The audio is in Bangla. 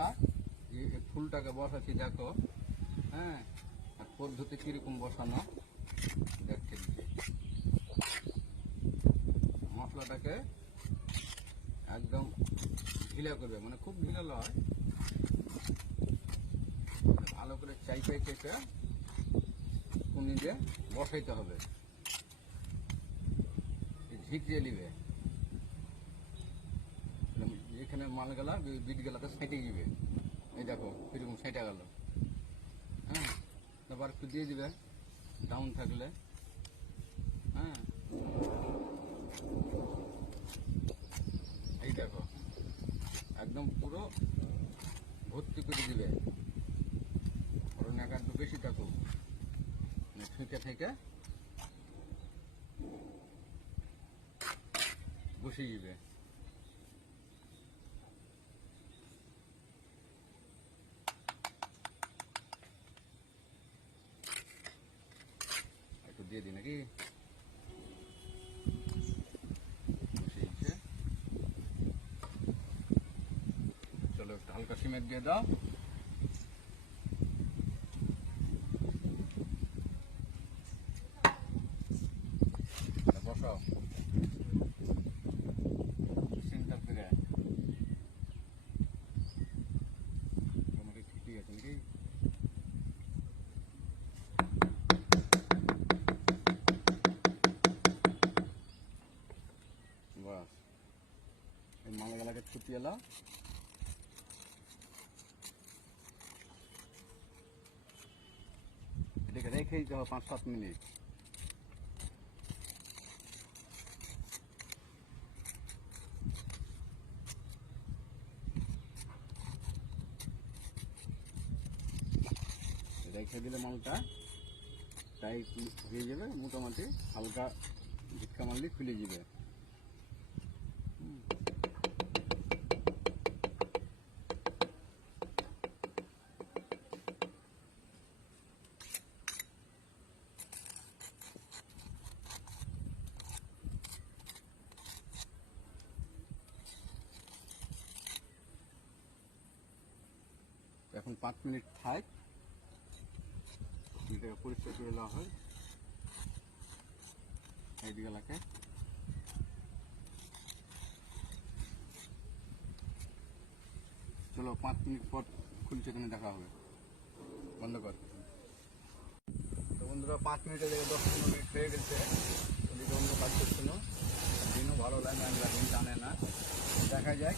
বন্ধুরা এই ফুলটাকে বসাচ্ছি দেখো, হ্যাঁ, আর পদ্ধতি কিরকম বসানো দেখতে দিচ্ছি। মশলাটাকে একদম ঢিলা করবে, মানে খুব ঢিলা নয়, ভালো করে চাইপাই চেপে কুনি দিয়ে বসাইতে হবে। ঝিঁকিয়ে নিবে, যেখানে মাল গেলা বিট গেলাতে সেঁটে দিবে। এই দেখো কিরকম সেঁটে গেল। হ্যাঁ, তারপর একটু দিয়ে দিবে ডাউন থাকলে। হ্যাঁ, এই দেখো একদম পুরো ভর্তি করে দিবে। ওর নাকা একটু বেশি থাকুক, ছুঁচে থেকে বসিয়ে দিবে। একটু দিয়ে দিই নাকি, বসিয়েছে। চলো একটু হালকা সিমেন্ট দিয়ে দাও। বসাও সেন্টার থেকে। তোমাকে ঠিকই আছে নাকি? বাস, এই মালাগালাকে ছুটি এলো। এটাকে রেখে দিতে হবে 5-7 মিনিট। রেখে দিলে মালটা টাইট হয়ে যাবে, মোটামুটি হালকা ঝিটকা মারলে খুলে যাবে। এখন 5 মিনিট থাক, এটাকে পরিষ্কার করে দেওয়া হয় এইদিকে। চলো 5 মিনিট পর খুলছে, এখানে দেখা হবে। বন্ধ কর। তো বন্ধুরা 5 মিনিটের জায়গায় 10-15 মিনিট হয়ে গেছে। ওদিকে অন্য কাজ করছিল, দিনও ভালো লাগে না, জানে না, দেখা যায়।